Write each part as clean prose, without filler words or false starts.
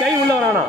கை உள்ள வரானா?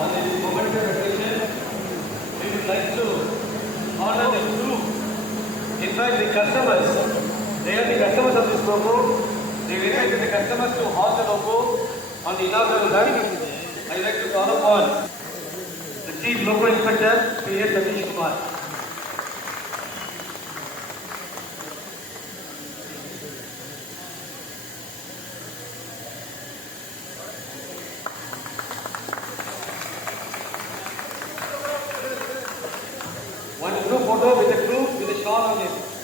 On this moment of occasion, we would like to honor the true, in fact the customers, they are the customers of this logo. They invited the customers to host the logo on the inaugural day. I would like to call upon the Chief Logo Inspector, P.S. Satish Kumar. One group photo with the crew with a shawl on it.